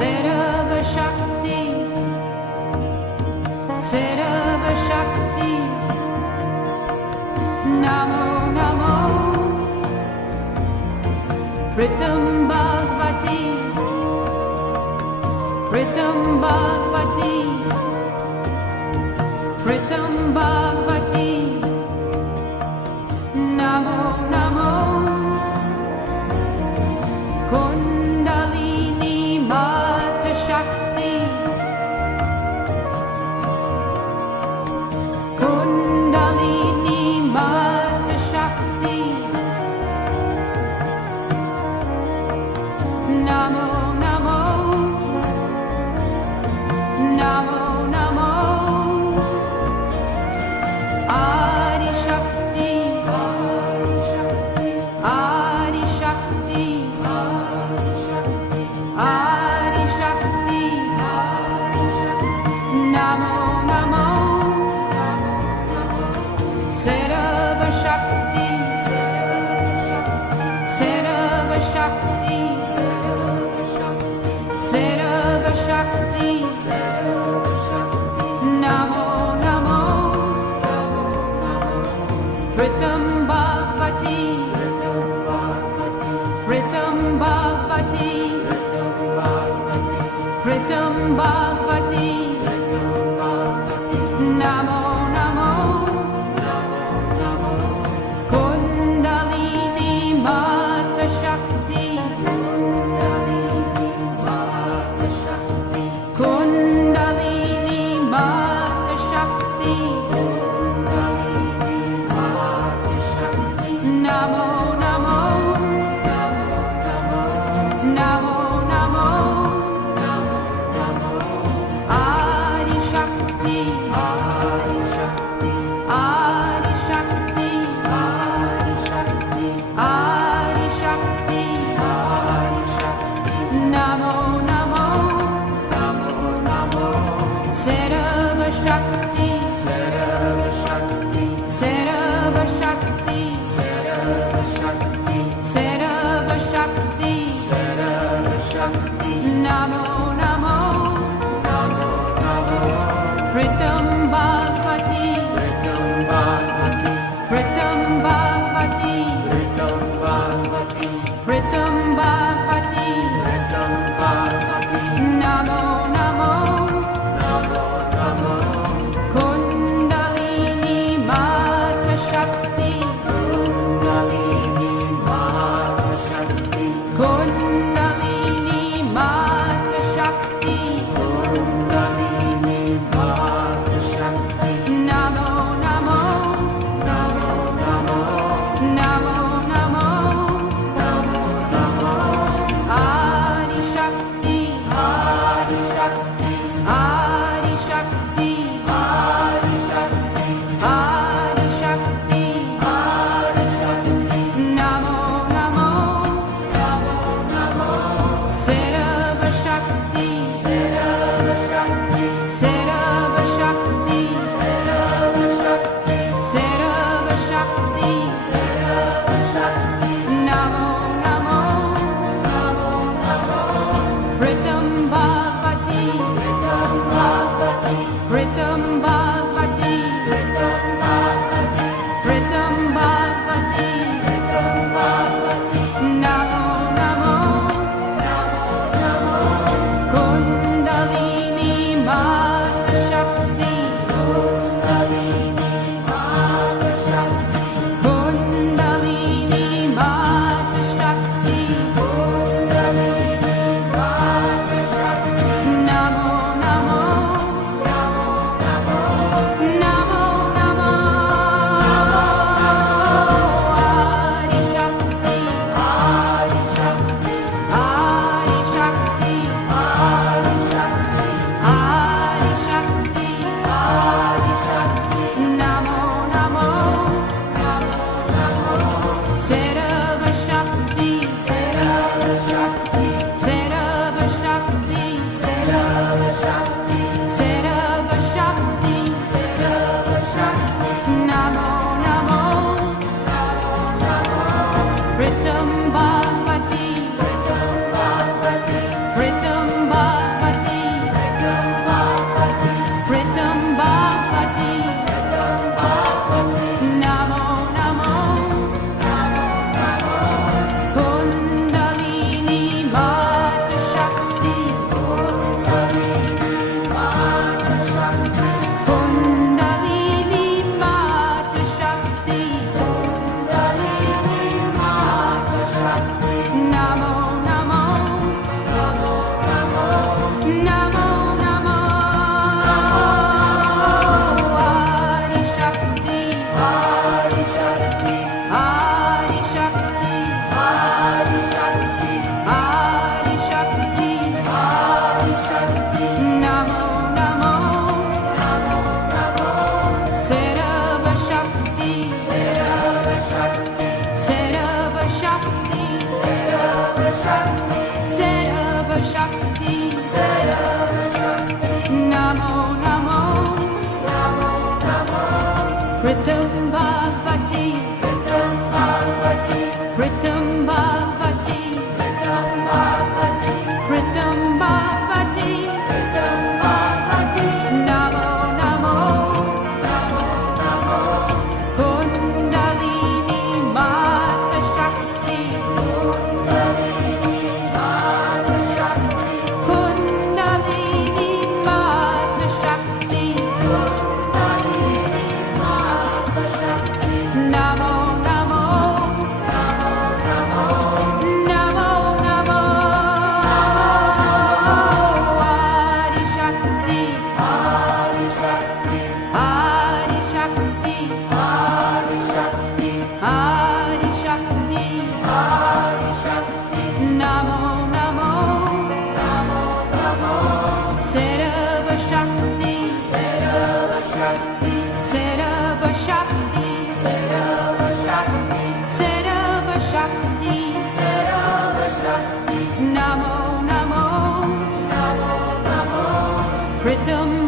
Sarva Shakti, Sarva Shakti, Namo Namo, Pritam Bhagavati, Pritam Bhagavati, Pritam Bhagavati, Namo Namo, Kundalini Mata Shakti, Kundalini Mata Shakti, Namo Namo, Namo Namo, Adi Shakti, Adi Shakti, Adi Shakti, Namo Namo, Sarva Shakti, Sarva Shakti, Sarva Shakti, Namo Namo, Pritam Bhagavati, Pritam Bhagavati, Pritam Bhagavati, Namo Namo, Kundalini Mata Shakti, Kundalini Mata Shakti, Namo Namo, Namo Namo, Adi Shakti, Adi Shakti, Adi Shakti, Adi Shakti, Namo Namo, Sarva Shakti, Sarva Shakti, Sarva Shakti, Sarva Shakti, Namo Namo, Pritam Bhagavati, Pritam Bhagavati, Pritam Bhagavati, Namo Namo, Kundalini Mata Shakti, Kundalini Mata Shakti, Namo Namo, Namo Namo, Adi Shakti, Adi Shakti, Adi Shakti, Adi Shakti, Namo Namo, Sarva Shakti, Sarva Shakti, Sarva Shakti, Namo Namo, Pritam Bhagavati, Pritam Bhagavati, Pritam Bhagavati, Namo Namo, Kundalini Mata Shakti, Kundalini Mata Shakti, Namo Namo, Sarva Shakti, Sarva Shakti, Sarva Shakti, Sarva Shakti, Sarva Shakti, Sarva Shakti. Namo, Namo, Namo, Namo. Pritam